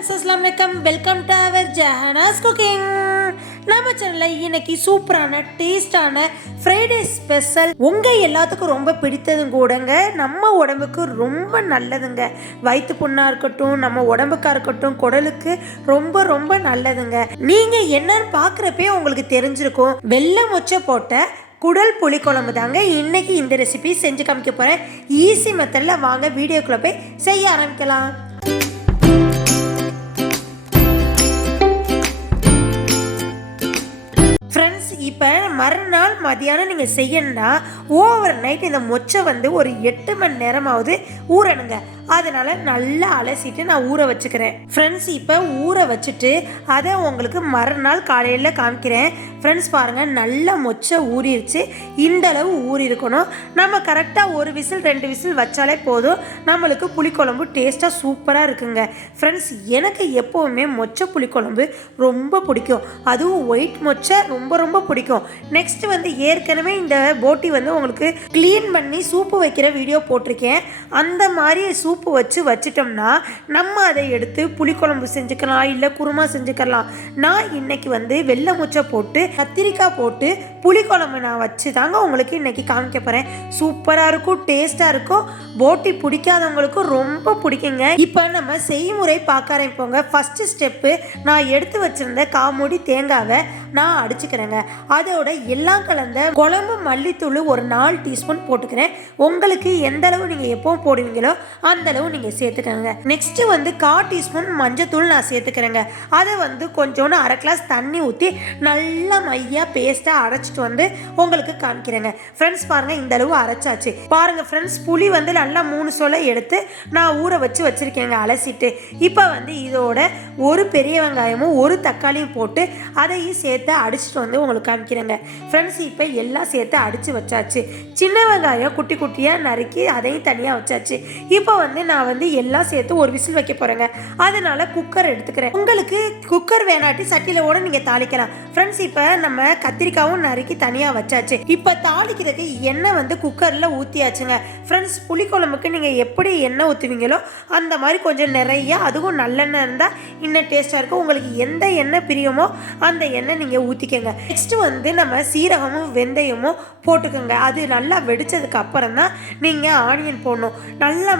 Friends அஸ்ஸலாமு அலைக்கும், welcome to our Jahanas cooking. நம்ம சேனலில் இன்னைக்கு சூப்பரான டேஸ்டான ஃப்ரைடே ஸ்பெஷல் உங்கள் எல்லாத்துக்கும் ரொம்ப பிடித்ததும் கூடங்க. நம்ம உடம்புக்கு ரொம்ப நல்லதுங்க. வயிற்று புண்ணாக இருக்கட்டும், நம்ம உடம்புக்காக இருக்கட்டும், குடலுக்கு ரொம்ப ரொம்ப நல்லதுங்க. நீங்கள் என்னன்னு பார்க்குறப்பே உங்களுக்கு தெரிஞ்சிருக்கும். வெள்ளை மொச்சை போட்ட குடல் புளிக்குழம்பு தாங்க இன்னைக்கு இந்த ரெசிபி செஞ்சு காமிக்க போகிறேன். ஈஸி மெத்தடில் வாங்க வீடியோக்குள்ளே போய் செய்ய ஆரம்பிக்கலாம். இப்போ மறுநாள் மதியானம் நீங்கள் செய்யணும்னா ஓவர் நைட் இந்த மொச்சை ஒரு 8 மணி நேரமாவது ஊறணுங்க. அதனால் நல்லா அலசிட்டு நான் ஊற வச்சுக்கிறேன் ஃப்ரெண்ட்ஸ். இப்போ ஊற வச்சுட்டு அதை உங்களுக்கு மறுநாள் காலையில் காமிக்கிறேன். ஃப்ரெண்ட்ஸ் பாருங்கள், நல்லா மொச்சை ஊறிடுச்சு. இந்தளவு ஊறி இருக்கணும். நம்ம கரெக்டாக 1 விசில் 2 விசில் வச்சாலே போதும். நம்மளுக்கு புளிக்குழம்பு டேஸ்ட்டாக சூப்பராக இருக்குங்க. ஃப்ரெண்ட்ஸ், எனக்கு எப்போவுமே மொச்சை புளிக்குழம்பு ரொம்ப பிடிக்கும். அதுவும் ஒயிட் மொச்சை ரொம்ப ரொம்ப பிடிக்கும். நெக்ஸ்ட் ஏற்கனவே இந்த போட்டி உங்களுக்கு க்ளீன் பண்ணி சூப்பு வைக்கிற வீடியோ போட்டிருக்கேன். அந்த மாதிரி சூப்பு வச்சிட்டோம்னா நம்ம அதை எடுத்து புளிக்குழம்பு செஞ்சுக்கலாம், இல்லை குருமா செஞ்சுக்கலாம். நான் இன்னைக்கு வெள்ளை மொச்சை போட்டு கத்திரிக்காய் போட்டு புளிக்குழம்பு நான் வச்சு தாங்க உங்களுக்கு இன்னைக்கு காமிக்க போகிறேன். சூப்பராக இருக்கும், டேஸ்ட்டாக இருக்கும். போட்டி பிடிக்காதவங்களுக்கு ரொம்ப பிடிக்குங்க. இப்போ நம்ம செய்முறை பார்க்க ஆரம்பிப்போங்க. ஃபஸ்ட்டு ஸ்டெப்பு, நான் எடுத்து வச்சுருந்த காமூடி தேங்காவை நான் அடிச்சுக்கிறேங்க. அதோட எல்லாம் கலந்த குழம்பு மல்லித்தூள் ஒரு 4 டீஸ்பூன் போட்டுக்கிறேன். உங்களுக்கு எந்த அளவு நீங்கள் எப்பவும் போடுவீங்களோ அந்த அளவு நீங்கள் சேர்த்துக்கோங்க. நெக்ஸ்ட்டு 1/4 டீஸ்பூன் மஞ்சத்தூள் நான் சேர்த்துக்கிறேங்க. அதை கொஞ்சோண்டு 1/2 கிளாஸ் தண்ணி ஊற்றி நல்லா மையாக பேஸ்ட்டாக அரைச்சிட்டு உங்களுக்கு காமிக்கிறேங்க. ஃப்ரெண்ட்ஸ் பாருங்கள், இந்த அளவு அரைச்சாச்சு. பாருங்கள் ஃப்ரெண்ட்ஸ், புளி நல்லா 3 சொலை எடுத்து நான் ஊற வச்சுருக்கேங்க அலசிட்டு. இப்போ இதோட ஒரு பெரிய வெங்காயமும் ஒரு தக்காளியும் போட்டு அதையும் சேர்த்து அடிச்சுட்டு உங்களுக்கு காமிக்கிறேங்க. ஃப்ரெண்ட்ஸ், இப்போ எல்லாம் சேர்த்து அடித்து வச்சாச்சு. சின்ன வெங்காயம் குட்டி குட்டியாக நறுக்கி அதையும் தனியாக வச்சாச்சு. இப்போ நான் எல்லாம் சேர்த்து 1 விசில் வைக்க போகிறேங்க. அதனால் குக்கர் எடுத்துக்கிறேன். உங்களுக்கு குக்கர் வேணாட்டி சட்டியில் கூட நீங்கள் தாளிக்கலாம். ஃப்ரெண்ட்ஸ், இப்போ நம்ம கத்திரிக்காவும் நறுக்கி தனியாக வச்சாச்சு. இப்போ தாளிக்கிறதுக்கு எண்ணெய் குக்கரில் ஊற்றியாச்சுங்க. ஃப்ரெண்ட்ஸ், புளிக்குழம்புக்கு நீங்கள் எப்படி எண்ணெய் ஊற்றுவீங்களோ அந்த மாதிரி கொஞ்சம் நிறைய, அதுவும் நல்லெண்ணெய் இருந்தால் இன்னும் டேஸ்ட்டாக இருக்கும். உங்களுக்கு எந்த எண்ணெய் பிரியுமோ அந்த எண்ணெய் நீங்கள் ஊற்றிக்கங்க. நெக்ஸ்ட்டு நம்ம சீரகமும் வெந்தயமும் போட்டுக்கோங்க. அது நல்லா வெடிச்சதுக்கு அப்புறம் தான் நீங்கள் ஆனியன் போடணும். நல்லா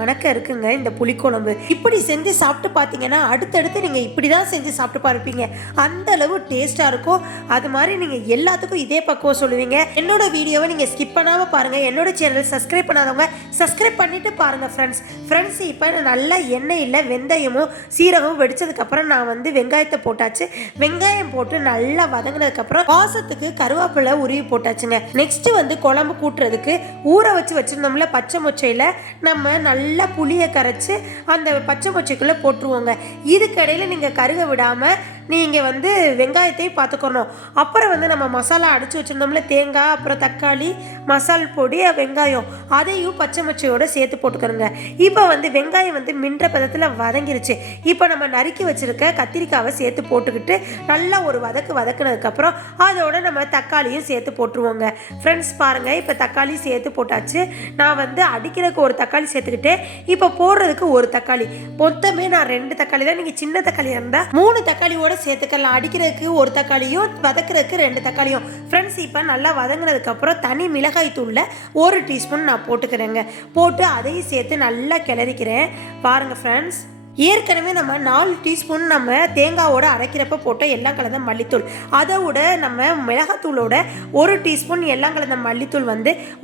மணக்க இருக்குங்க இந்த புளிக்குழம்பு. இப்படி செஞ்சு சாப்பிட்டு பார்த்தீங்கன்னா அடுத்தடுத்து நீங்கள் இப்படி தான் செஞ்சு சாப்பிட்டு பார்ப்பீங்க. அந்த அளவு டேஸ்ட்டாக இருக்கும். அது மாதிரி நீங்கள் எல்லாத்துக்கும் இதே பக்குவம் சொல்லுவீங்க. என்னோட வீடியோவை நீங்கள் ஸ்கிப் பண்ணாமல் பாருங்கள். என்னோட சேனல் சப்ஸ்கிரைப் பண்ணாதவங்க சப்ஸ்கிரைப் பண்ணிவிட்டு பாருங்கள் ஃப்ரெண்ட்ஸ். இப்போ நல்லா எண்ணெயில் வெந்தயமும் சீரகமும் வெடிச்சதுக்கப்புறம் நான் வெங்காயத்தை போட்டாச்சு. வெங்காயம் போட்டு நல்லா வதங்கினதுக்கப்புறம் வாசத்துக்கு கருவேப்பிலை உருவி போட்டாச்சுங்க. நெக்ஸ்ட்டு குழம்பு கூட்டுறதுக்கு ஊற வச்சுருந்தோம்ல பச்சை மொச்சையில் நம்ம நல்லா புளியை கரைச்சி அந்த பச்சை மொச்சைக்குள்ளே போட்டுருவோங்க. இதுக்கடையில் நீங்கள் கருக விடாமல் நீங்கள் வெங்காயத்தையும் பார்த்துக்கணும். அப்புறம் நம்ம மசாலா அடித்து வச்சுருந்தோம்ல தேங்காய், அப்புறம் தக்காளி, மசால் பொடி, வெங்காயம், அதையும் பச்சை மொச்சையோடு சேர்த்து போட்டுக்கிறோங்க. இப்போ வெங்காயம் மின்ற பதத்தில் வதங்கிருச்சு. இப்போ நம்ம நறுக்கி வச்சுருக்க கத்திரிக்காவை சேர்த்து போட்டுக்கிட்டு நல்லா ஒரு வதக்குனதுக்கப்புறம் அதோட நம்ம தக்காளியும் சேர்த்து போட்டுருவோங்க. ஃப்ரெண்ட்ஸ் பாருங்கள், இப்போ தக்காளி சேர்த்து போட்டாச்சு. நான் அடிக்கிறதுக்கு ஒரு தக்காளி சேர்த்துக்கிட்டு இப்போ போடுறதுக்கு ஒரு தக்காளி, மொத்தமே நான் 2 தக்காளி தான். நீங்கள் சின்ன தக்காளி இருந்தால் 3 தக்காளியோட சேர்த்துக்கலாம். அடிக்கிறதுக்கு ஒரு தக்காளியும் வதக்கிறதுக்கு 2 தக்காளியும். ஃப்ரெண்ட்ஸ், இப்போ நல்லா வதங்கினதுக்கப்புறம் தனி மிளகாய் தூளில் 1 டீஸ்பூன் நான் போட்டுக்கிறேங்க. போட்டு அதையும் சேர்த்து நல்லா கிளறிக்கிறேன். பாருங்கள் ஃப்ரெண்ட்ஸ், ஏற்கனவே நம்ம 4 டீஸ்பூன் நம்ம தேங்காவோட அரைக்கிறப்ப போட்ட எல்லாம் கலந்த மல்லித்தூள், அதோட நம்ம மிளகாத்தூளோட 1 டீஸ்பூன் எல்லாம் கலந்த மல்லித்தூள்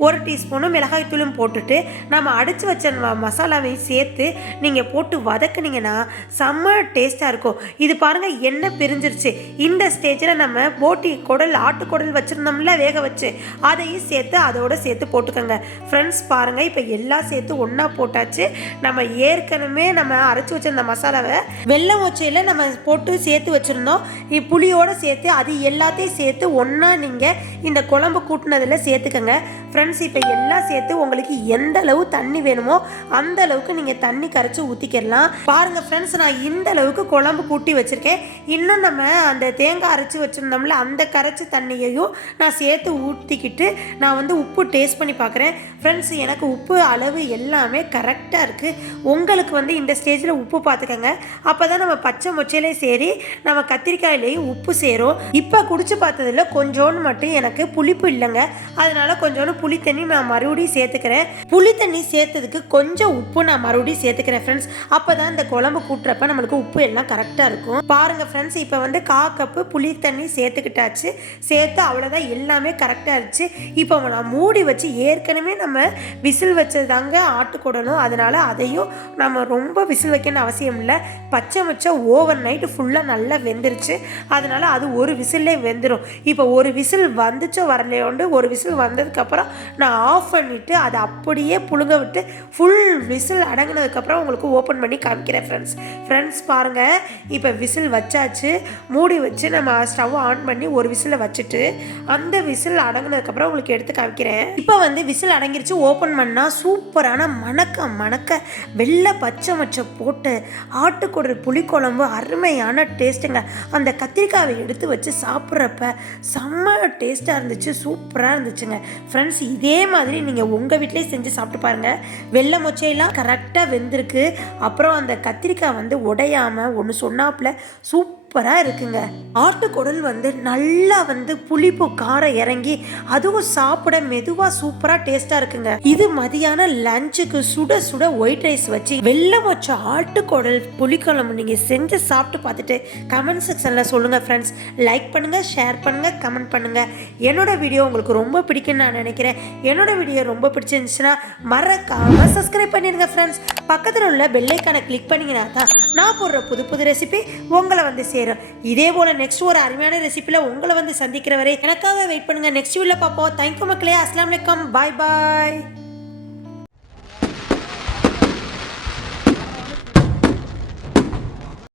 1 டீஸ்பூனும் மிளகாய்த்தூளும் போட்டுட்டு நம்ம அடித்து வச்ச மசாலாவையும் சேர்த்து நீங்கள் போட்டு வதக்குனீங்கன்னா செம்ம டேஸ்ட்டாக இருக்கும். இது பாருங்கள், எண்ணெய் பிரிஞ்சிருச்சு. இந்த ஸ்டேஜில் நம்ம போட்டி குடல், ஆட்டுக்குடல் வச்சுருந்தோம்ல வேக வச்சு, அதையும் சேர்த்து அதோட சேர்த்து போட்டுக்கோங்க. ஃப்ரெண்ட்ஸ் பாருங்கள், இப்போ எல்லாம் சேர்த்து ஒன்றா போட்டாச்சு. நம்ம ஏற்கனவே நம்ம அரைச்சி வச்சிருந்த மசாலாவை வெள்ளை மொச்சையில் நம்ம போட்டு சேர்த்து வச்சுருந்தோம். புளியோடு சேர்த்து அது எல்லாத்தையும் சேர்த்து ஒன்றா நீங்கள் இந்த குழம்பு கூட்டினதில் சேர்த்துக்கங்க. ஃப்ரெண்ட்ஸ், இப்போ எல்லாம் சேர்த்து உங்களுக்கு எந்த அளவு தண்ணி வேணுமோ அந்த அளவுக்கு நீங்கள் தண்ணி கரைச்சி ஊற்றிக்கலாம். பாருங்கள் ஃப்ரெண்ட்ஸ், நான் இந்த அளவுக்கு குழம்பு கூட்டி வச்சுருக்கேன். இன்னும் நம்ம அந்த தேங்காய் அரைச்சி வச்சுருந்தோம்ல அந்த கரைச்சி தண்ணியையும் நான் சேர்த்து ஊற்றிக்கிட்டு நான் உப்பு டேஸ்ட் பண்ணி பார்க்குறேன். ஃப்ரெண்ட்ஸ், எனக்கு உப்பு அளவு எல்லாமே கரெக்டாக இருக்குது. உங்களுக்கு இந்த ஸ்டேஜில் உப்பு பார்த்துக்கோங்க. அப்போ தான் நம்ம பச்சை மொச்சையிலே சரி நம்ம கத்திரிக்காயிலையும் உப்பு சேரும். இப்போ குடிச்சு பார்த்ததில் கொஞ்சோன்னு மட்டும் எனக்கு புளிப்பு இல்லைங்க. அதனால கொஞ்சோண்டு புளி தண்ணி நான் மறுபடியும் சேர்த்துக்கிறேன். புளி தண்ணி சேர்த்ததுக்கு கொஞ்சம் உப்பு நான் மறுபடியும் சேர்த்துக்கிறேன் ஃப்ரெண்ட்ஸ். அப்போ தான் இந்த குழம்பு கூட்டுறப்ப நம்மளுக்கு உப்பு எல்லாம் கரெக்டாக இருக்கும். பாருங்கள் ஃப்ரெண்ட்ஸ், இப்போ வந்து 1/4 கப்பு புளி தண்ணி சேர்த்துக்கிட்டாச்சு. சேர்த்து அவ்வளோதான், எல்லாமே கரெக்டாக இருந்துச்சு. இப்போ நான் மூடி வச்சு ஏற்கனவே நம்ம விசில் வச்சது தாங்க ஆட்டுக்குடலும், அதனால் அதையும் நம்ம ரொம்ப விசில் வைக்கணும்னு அவசியம் இல்லை. பச்சை மொச்சை ஓவர் நைட்டு ஃபுல்லாக நல்லா வெந்துருச்சு. அதனால் அது ஒரு விசில்லே வெந்துடும். இப்போ ஒரு விசில் வந்துச்சோ வரலையோண்டு ஒரு விசில் வந்ததுக்கப்புறம் நான் ஆஃப் பண்ணிவிட்டு அதை அப்படியே புழுங்க விட்டு ஃபுல் விசில் அடங்கினதுக்கப்புறம் உங்களுக்கு ஓப்பன் பண்ணி காமிக்கிறேன் ஃப்ரெண்ட்ஸ் பாருங்கள், இப்போ விசில் வச்சாச்சு. மூடி வச்சு நம்ம ஸ்டவ் ஆன் பண்ணி ஒரு விசில் வச்சுட்டு அந்த விசில் அடங்கினதுக்கப்புறம் உங்களுக்கு எடுத்து காமிக்கிறேன். இப்போ வந்து விசில் அடங்கிருச்சு. ஓப்பன் பண்ணால் சூப்பரான மணக்க வெள்ளை பச்சை மொச்சை போட்டு ஆட்டுக்குடல் புளிக்குழம்பு அருமையான டேஸ்ட்டுங்க. அந்த கத்திரிக்காயை எடுத்து வச்சு சாப்பிட்றப்ப செம்ம டேஸ்ட்டாக இருந்துச்சு, சூப்பராக இருந்துச்சுங்க ஃப்ரெண்ட்ஸ். இதே மாதிரி நீங்கள் உங்கள் வீட்டிலே செஞ்சு சாப்பிட்டு பாருங்கள். வெள்ளை மொச்சையெல்லாம் கரெக்டாக வெந்திருக்கு. அப்புறம் அந்த கத்திரிக்காய் வந்து உடையாமல் ஒன்று சொன்னாப்புல சூப்பராக இருக்குங்க. ஆட்டுக்குடல் வந்து நல்லா வந்து புளிப்பு காரம் இறங்கி அதுவும் சாப்பிட மெதுவாக சூப்பராக டேஸ்ட்டாக இருக்குங்க. இது மதியான லஞ்சுக்கு சுட சுட ஒயிட் ரைஸ் வச்சு வெள்ளை மொச்சை ஆட்டுக்குடல் புளிக்குழம்பு நீங்கள் செஞ்சு சாப்பிட்டு பார்த்துட்டு கமெண்ட் செக்ஷனில் சொல்லுங்கள் ஃப்ரெண்ட்ஸ். லைக் பண்ணுங்கள், ஷேர் பண்ணுங்கள், கமெண்ட் பண்ணுங்கள். என்னோட வீடியோ உங்களுக்கு ரொம்ப பிடிக்குன்னு நான் நினைக்கிறேன். என்னோட வீடியோ ரொம்ப பிடிச்சிருந்துச்சுன்னா மறக்காமல் சப்ஸ்கிரைப் பண்ணிடுங்க ஃப்ரெண்ட்ஸ். பக்கத்தில் உள்ள பெல் ஐக்கானை கிளிக் பண்ணிங்கன்னா தான் நான் போடுற புது ரெசிபி உங்களை வந்து சேரும். இதே போல் நெக்ஸ்ட் ஒரு அருமையான ரெசிபியில் உங்களை வந்து சந்திக்கிற வரை எனக்காக வெயிட் பண்ணுங்கள். நெக்ஸ்ட் வீடியோவில் பார்ப்போம். தேங்க்யூ மக்களே. அஸ்ஸலாமு அலைக்கும். பாய்.